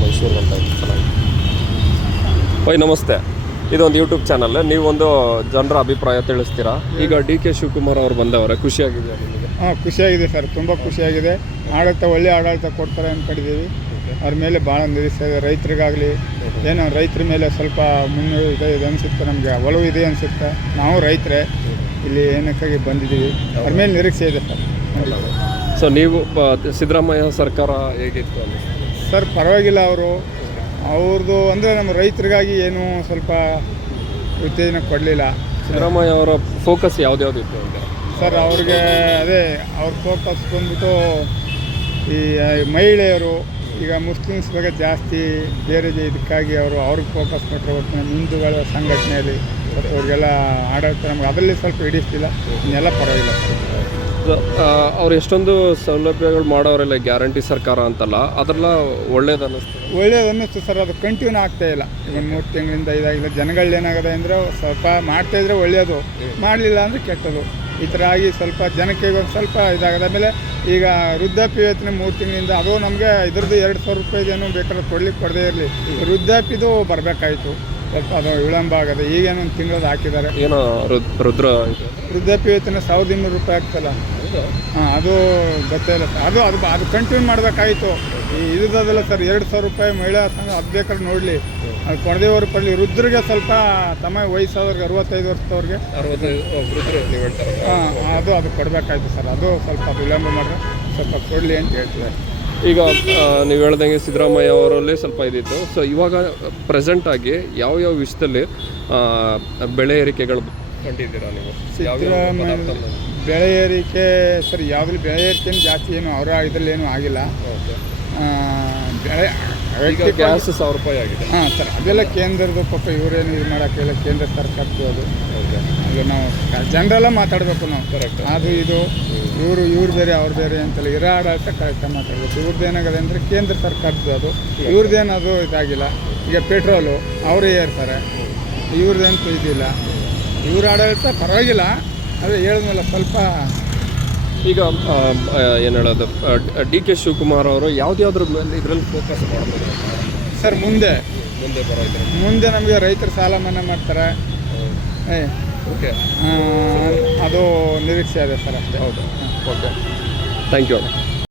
ಮೈಸೂರು ಅಂತ ಚೆನ್ನಾಗಿ. ನಮಸ್ತೆ, ಇದೊಂದು ಯೂಟ್ಯೂಬ್ ಚಾನಲ್. ನೀವೊಂದು ಜನರ ಅಭಿಪ್ರಾಯ ತಿಳಿಸ್ತೀರಾ? ಈಗ DK ಶಿವಕುಮಾರ್ ಅವರು ಬಂದವರೆ, ಖುಷಿಯಾಗಿದೆ ನಿಮಗೆ? ಖುಷಿಯಾಗಿದೆ ಸರ್, ತುಂಬ ಖುಷಿಯಾಗಿದೆ. ಒಳ್ಳೆ ಆಡಳಿತ ಕೊಡ್ತಾರೆ ಅಂದ್ಕೊಂಡಿದ್ದೀವಿ. ಅವ್ರ ಮೇಲೆ ಭಾಳ ನಿರೀಕ್ಷೆ ಇದೆ. ರೈತರಿಗಾಗಲಿ ಏನೋ ರೈತರ ಮೇಲೆ ಸ್ವಲ್ಪ ಇದೆ ಅನಿಸುತ್ತೆ, ನಮಗೆ ಒಲವು ಇದೆ ಅನಿಸುತ್ತೆ. ನಾವು ರೈತರೇ, ಇಲ್ಲಿ ಏನಕ್ಕಾಗಿ ಬಂದಿದ್ದೀವಿ, ಅವ್ರ ಮೇಲೆ ನಿರೀಕ್ಷೆ ಇದೆ ಸರ್. ಸೊ ನೀವು ಸಿದ್ದರಾಮಯ್ಯ ಸರ್ಕಾರ ಹೇಗಿತ್ತು ಸರ್? ಪರವಾಗಿಲ್ಲ. ಅವ್ರದ್ದು ಅಂದರೆ ನಮ್ಮ ರೈತರಿಗಾಗಿ ಏನೂ ಸ್ವಲ್ಪ ಉತ್ತೇಜನ ಕೊಡಲಿಲ್ಲ. ಸಿದ್ದರಾಮಯ್ಯ ಅವರ ಫೋಕಸ್ ಯಾವ್ದ್ಯಾವ್ದಿತ್ತು ಅಂತ ಸರ್? ಅವ್ರಿಗೆ ಅದೇ ಅವ್ರ ಫೋಕಸ್ ಬಂದ್ಬಿಟ್ಟು ಈ ಮಹಿಳೆಯರು, ಈಗ ಮುಸ್ಲಿಮ್ಸ್ ಬಗ್ಗೆ ಜಾಸ್ತಿ ಬೇರೆ ಇದಕ್ಕಾಗಿ ಅವ್ರಿಗೆ ಫೋಕಸ್ ಕೊಟ್ಟರೆ ಹೊತ್ತು ನಮ್ಮ ಹಿಂದೂಗಳ ಸಂಘಟನೆಯಲ್ಲಿ ಮತ್ತು ಅವ್ರಿಗೆಲ್ಲ ಆಡಳಿತ ನಮ್ಗೆ ಅದರಲ್ಲಿ ಸ್ವಲ್ಪ ಹಿಡಿಸ್ತಿಲ್ಲ. ಇನ್ನೆಲ್ಲ ಪರವಾಗಿಲ್ಲ ಸರ್. ಅವ್ರು ಎಷ್ಟೊಂದು ಸೌಲಭ್ಯಗಳು ಮಾಡೋರೆಲ್ಲ ಗ್ಯಾರಂಟಿ ಸರ್ಕಾರ ಅಂತಲ್ಲ, ಅದೆಲ್ಲ ಒಳ್ಳೇದು ಅನ್ನಿಸ್ತು ಸರ್. ಅದು ಕಂಟಿನ್ಯೂ ಆಗ್ತಾಯಿಲ್ಲ. ಈಗ 3 ತಿಂಗಳಿಂದ ಇದಾಗಿಲ್ಲ. ಜನಗಳೇನಾಗಿದೆ ಅಂದರೆ ಸ್ವಲ್ಪ ಮಾಡ್ತಾಯಿದ್ರೆ ಒಳ್ಳೆಯದು, ಮಾಡಲಿಲ್ಲ ಅಂದರೆ ಕೆಟ್ಟದು. ಈ ಥರ ಆಗಿ ಸ್ವಲ್ಪ ಜನಕ್ಕೆ ಒಂದು ಸ್ವಲ್ಪ ಇದಾಗಿದೆ. ಆಮೇಲೆ ಈಗ ವೃದ್ಧಾಪ್ಯ ವೇತನ 3 ತಿಂಗಳಿಂದ ಅದು ನಮಗೆ ಇದ್ರದ್ದು 2,000 ರೂಪಾಯಿದೇನು ಬೇಕಾದ್ರೆ ಕೊಡದೇ ಇರಲಿ, ವೃದ್ಧಾಪ್ಯದು ಬರಬೇಕಾಯಿತು. ಸ್ವಲ್ಪ ಅದು ವಿಳಂಬ ಆಗೋದು. ಈಗೇನೋ ಒಂದು ತಿಂಗಳದ್ದು ಹಾಕಿದ್ದಾರೆ. ಏನೋ ವೃದ್ಧಾಪ್ಯ ವೇತನ 1,200 ರೂಪಾಯಿ ಆಗ್ತಲ್ಲ, ಅದು ಗೊತ್ತಿಲ್ಲ ಸರ್. ಅದು ಕಂಟಿನ್ಯೂ ಮಾಡಬೇಕಾಯಿತು. ಇದಲ್ಲ ಸರ್, 2,000 ರೂಪಾಯಿ ಮಹಿಳಾ ಸಂಘ ಅದು ಬೇಕಾದ್ರೆ ನೋಡಲಿ, ಅದು ಕೊಡದೇವರು ಪಡಲಿ. ವೃದ್ಧರಿಗೆ ಸ್ವಲ್ಪ ವಯಸ್ಸಾದವ್ರಿಗೆ 65 ವರ್ಷದವ್ರಿಗೆ ಅದು ಕೊಡಬೇಕಾಯ್ತು ಸರ್. ಅದು ಸ್ವಲ್ಪ ವಿಳಂಬ ಮಾಡಿದ್ರೆ ಸ್ವಲ್ಪ ಕೊಡಲಿ ಅಂತ ಹೇಳ್ತಿದ್ದಾರೆ. ಈಗ ನೀವು ಹೇಳ್ದಂಗೆ ಸಿದ್ದರಾಮಯ್ಯ ಅವರಲ್ಲಿ ಸ್ವಲ್ಪ ಇದಿತ್ತು. ಸೊ ಇವಾಗ ಪ್ರೆಸೆಂಟಾಗಿ ಯಾವ ವಿಷಯದಲ್ಲಿ ಬೆಳೆ ಏರಿಕೆಗಳು ಕಂಡಿದ್ದೀರಾ ನೀವು? ಸಿದ್ದರಾಮಯ್ಯ ಬೆಳೆ ಏರಿಕೆ ಸರ್, ಯಾವುದ್ರಲ್ಲಿ ಬೆಳೆ ಏರಿಕೆ ಜಾಸ್ತಿ ಏನು ಇದರಲ್ಲಿ ಏನೂ ಆಗಿಲ್ಲ. ಬೆಳೆ ಗ್ಯಾಸ್ 1,000 ರೂಪಾಯಿ ಆಗಿದೆ. ಸರ್, ಅದೆಲ್ಲ ಕೇಂದ್ರದ ಪಾಪ ಇವರೇನು ಇದು ಮಾಡೋಕ್ಕಿಲ್ಲ, ಕೇಂದ್ರ ಸರ್ಕಾರದ್ದು ಅದು ನಾವು ಜನರೆಲ್ಲ ಮಾತಾಡಬೇಕು ನಾವು. ಕರೆಕ್ಟ್. ಅದು ಇದು ಇವ್ರು ಬೇರೆ ಅವ್ರು ಬೇರೆ ಅಂತಲ್ಲ, ಇರೋ ಆಡಳಿತ ಕರೆಕ್ಟಾಗಿ ಮಾತಾಡಬೇಕು. ಇವ್ರದ್ದು ಏನಾಗಿದೆ ಅಂದರೆ ಕೇಂದ್ರ ಸರ್ಕಾರದ್ದು, ಅದು ಇವ್ರದ್ದೇನದು ಇದಾಗಿಲ್ಲ. ಈಗ ಪೆಟ್ರೋಲು ಅವರೇ ಏರ್ತಾರೆ, ಇವ್ರದ್ದೇಂತೂ ಇದಿಲ್ಲ. ಇವ್ರ ಆಡಳಿತ ಪರವಾಗಿಲ್ಲ. ಅದೇ ಹೇಳಿದ್ಮೇಲೆ ಸ್ವಲ್ಪ ಈಗ ಏನು ಹೇಳೋದು, DK ಶಿವಕುಮಾರ್ ಅವರು ಯಾವ್ದಾದ್ರ ಮೇಲೆ ಇದರಲ್ಲಿ ಫೋಕಸ್ ಮಾಡ್ಬೋದು ಸರ್? ಮುಂದೆ ಬರೋದು, ಮುಂದೆ ನಮಗೆ ರೈತರ ಸಾಲ ಮನ್ನಾ ಮಾಡ್ತಾರೆ. ಓಕೆ, ಅದು ನಿರೀಕ್ಷೆ ಇದೆ ಸರ್, ಅಷ್ಟೇ. ಹೌದು. Okay, thank you.